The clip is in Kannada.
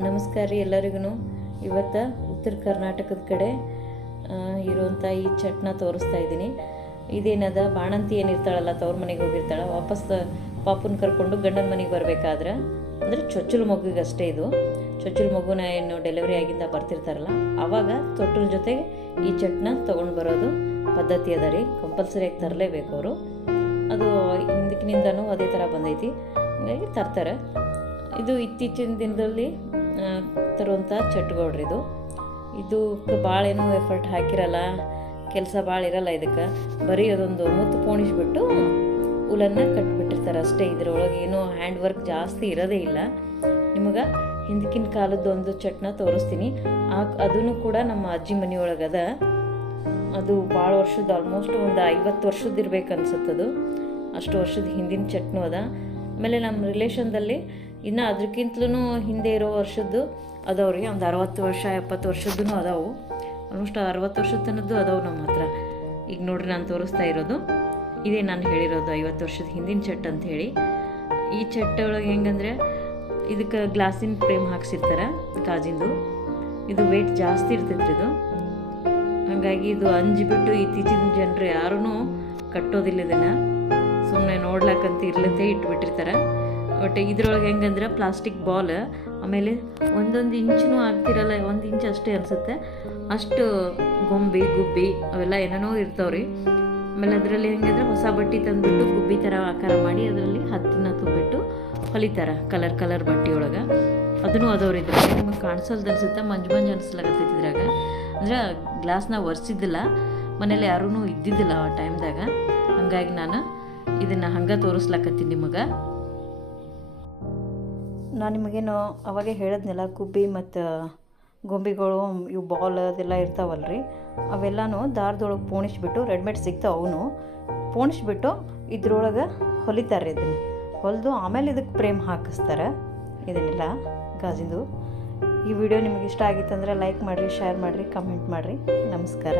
ನಮಸ್ಕಾರ ರೀ ಎಲ್ಲರಿಗೂ ಇವತ್ತು ಉತ್ತರ ಕರ್ನಾಟಕದ ಕಡೆ ಇರುವಂಥ ಈ ಚಟ್ನ ತೋರಿಸ್ತಾ ಇದ್ದೀನಿ. ಇದೇನದ, ಬಾಣಂತಿ ಏನಿರ್ತಾಳಲ್ಲ, ತವ್ರ ಮನೆಗೆ ಹೋಗಿರ್ತಾಳೆ, ವಾಪಸ್ ಪಾಪುನ ಕರ್ಕೊಂಡು ಗಂಡನ ಮನೆಗೆ ಬರಬೇಕಾದ್ರೆ, ಅಂದರೆ ಚೊಚ್ಚಲು ಮಗುಗೆ ಅಷ್ಟೇ ಇದು. ಚೊಚ್ಚಲು ಮಗುನ ಏನು ಡೆಲಿವರಿ ಆಗಿಂದ ಬರ್ತಿರ್ತಾರಲ್ಲ ಆವಾಗ ತೊಟ್ಟಲ ಜೊತೆಗೆ ಈ ಚಟ್ನ ತೊಗೊಂಡು ಬರೋದು ಪದ್ಧತಿ ಅದ ರೀ. ಕಂಪಲ್ಸರಿಯಾಗಿ ತರಲೇಬೇಕು ಅವರು. ಅದು ಹಿಂದಕ್ಕಿನಿಂದನೂ ಅದೇ ಥರ ಬಂದೈತಿ. ಹೀಗಾಗಿ ತರ್ತಾರೆ. ಇದು ಇತ್ತೀಚಿನ ದಿನದಲ್ಲಿ ತರುವಂಥ ಚಟ್ಗೌಡ್ರಿ ಇದು ಇದು ಭಾಳ ಏನೂ ಎಫರ್ಟ್ ಹಾಕಿರಲ್ಲ, ಕೆಲಸ ಭಾಳ ಇರಲ್ಲ ಇದಕ್ಕೆ. ಬರೀ ಅದೊಂದು ಮುತ್ತು ಪೋಣಿಸ್ಬಿಟ್ಟು ಉಲನ್ನ ಕಟ್ಬಿಟ್ಟಿರ್ತಾರೆ ಅಷ್ಟೇ. ಇದರೊಳಗೆ ಏನೂ ಹ್ಯಾಂಡ್ ವರ್ಕ್ ಜಾಸ್ತಿ ಇರೋದೇ ಇಲ್ಲ. ನಿಮಗೆ ಹಿಂದಕ್ಕಿನ ಕಾಲದ್ದು ಒಂದು ಚಟ್ನ ತೋರಿಸ್ತೀನಿ. ಆ ಅದೂ ಕೂಡ ನಮ್ಮ ಅಜ್ಜಿ ಮನೆಯೊಳಗದ. ಅದು ಭಾಳ ವರ್ಷದ ಆಲ್ಮೋಸ್ಟ್ ಒಂದು ಐವತ್ತು ವರ್ಷದ ಇರ್ಬೇಕು ಅನ್ಸುತ್ತದು ಅಷ್ಟು ವರ್ಷದ ಹಿಂದಿನ ಚಟ್ನು ಅದ. ಆಮೇಲೆ ನಮ್ಮ ರಿಲೇಷನ್ದಲ್ಲಿ ಇನ್ನು ಅದಕ್ಕಿಂತಲೂ ಹಿಂದೆ ಇರೋ ವರ್ಷದ್ದು ಅದಾವ್ರಿ, ಒಂದು ಅರವತ್ತು ವರ್ಷ, ಎಪ್ಪತ್ತು ವರ್ಷದ್ದು ಅದಾವು. ಆಲ್ಮೋಸ್ಟ್ ಅರವತ್ತು ವರ್ಷದ ತನದ್ದು ಅದಾವು ನಮ್ಮ ಹತ್ರ. ಈಗ ನೋಡ್ರಿ ನಾನು ತೋರಿಸ್ತಾ ಇರೋದು. ಇದೇ ನಾನು ಹೇಳಿರೋದು ಐವತ್ತು ವರ್ಷದ ಹಿಂದಿನ ಚಟ್ ಅಂತ ಹೇಳಿ. ಈ ಚಟ್ ಒಳಗೆ ಹೆಂಗಂದ್ರೆ ಇದಕ್ಕೆ ಗ್ಲಾಸಿನ ಫ್ರೇಮ್ ಹಾಕ್ಸಿರ್ತಾರೆ ಕಾಜಿಂದು. ಇದು ವೆಯ್ಟ್ ಜಾಸ್ತಿ ಇರ್ತೈತ್ರಿ ಇದು. ಹಾಗಾಗಿ ಇದು ಅಂಜಿಬಿಟ್ಟು ಇತ್ತೀಚಿನ ಜನರು ಯಾರೂ ಕಟ್ಟೋದಿಲ್ಲ ಇದನ್ನು. ಸುಮ್ಮನೆ ನೋಡ್ಲಕ್ಕಂತ ಇರ್ಲತ್ತೆ ಇಟ್ಬಿಟ್ಟಿರ್ತಾರೆ. ಬಟ್ ಇದ್ರೊಳಗೆ ಹೆಂಗಂದ್ರೆ ಪ್ಲಾಸ್ಟಿಕ್ ಬಾಲ್, ಆಮೇಲೆ ಒಂದೊಂದು ಇಂಚೂ ಆಗ್ತಿರಲ್ಲ, ಒಂದು ಇಂಚ್ ಅಷ್ಟೇ ಅನಿಸುತ್ತೆ. ಅಷ್ಟು ಗೊಂಬೆ, ಗುಬ್ಬಿ ಅವೆಲ್ಲ ಏನೇನೋ ಇರ್ತಾವ್ರಿ. ಆಮೇಲೆ ಅದರಲ್ಲಿ ಹೆಂಗಂದ್ರೆ ಹೊಸ ಬಟ್ಟೆ ತಂದುಬಿಟ್ಟು ಗುಬ್ಬಿ ಥರ ಆಕಾರ ಮಾಡಿ ಅದರಲ್ಲಿ ಹತ್ತಿನ ತುಂಬಿಟ್ಟು ಹೊಲಿತಾರೆ ಕಲರ್ ಕಲರ್ ಬಟ್ಟೆ ಒಳಗೆ. ಅದನ್ನು ಅದವ್ರು ಇದ್ರಾಗ ನಿಮಗೆ ಕಾಣಿಸಲ್ದು ಅನ್ಸುತ್ತೆ? ಮಂಜು ಮಂಜು ಅನಿಸ್ಲಾಗತ್ತೈತಿ ಇದ್ರಾಗ. ಅಂದ್ರೆ ಗ್ಲಾಸ್ನ ಒರೆಸಿದ್ದಿಲ್ಲ. ಮನೇಲಿ ಯಾರೂ ಇದ್ದಿದ್ದಿಲ್ಲ ಆ ಟೈಮ್ದಾಗ ಹಂಗಾಗಿ ನಾನು ಇದನ್ನು ಹಂಗೆ ತೋರಿಸ್ಲಾಕತ್ತೀನಿ ನಿಮಗೆ. ನಾನು ನಿಮಗೇನು ಅವಾಗೇ ಹೇಳಿದ್ನಲ್ಲ, ಕುಬ್ಬಿ ಮತ್ತು, ಗೊಂಬಿಗಳು, ಇವು ಬಾಲ್ ಅದೆಲ್ಲ ಇರ್ತಾವಲ್ರಿ, ಅವೆಲ್ಲನೂ ದಾರದೊಳಗೆ ಪೋಣಿಸ್ಬಿಟ್ಟು ರೆಡಿಮೇಡ್ ಸಿಗ್ತಾವೆ ಅವನು. ಪೋಣಿಸ್ಬಿಟ್ಟು ಇದ್ರೊಳಗೆ ಹೊಲಿತಾರೆ ಇದನ್ನು ಹೊಲಿದು ಆಮೇಲೆ ಇದಕ್ಕೆ ಪ್ರೇಮ್ ಹಾಕಿಸ್ತಾರೆ. ಇದನ್ನೆಲ್ಲ ಗಾಜಿಂದು. ಈ ವಿಡಿಯೋ ನಿಮಗೆ ಇಷ್ಟ ಆಗಿತ್ತಂದ್ರೆ ಲೈಕ್ ಮಾಡಿರಿ ಶೇರ್ ಮಾಡಿರಿ ಕಮೆಂಟ್ ಮಾಡಿರಿ. ನಮಸ್ಕಾರ.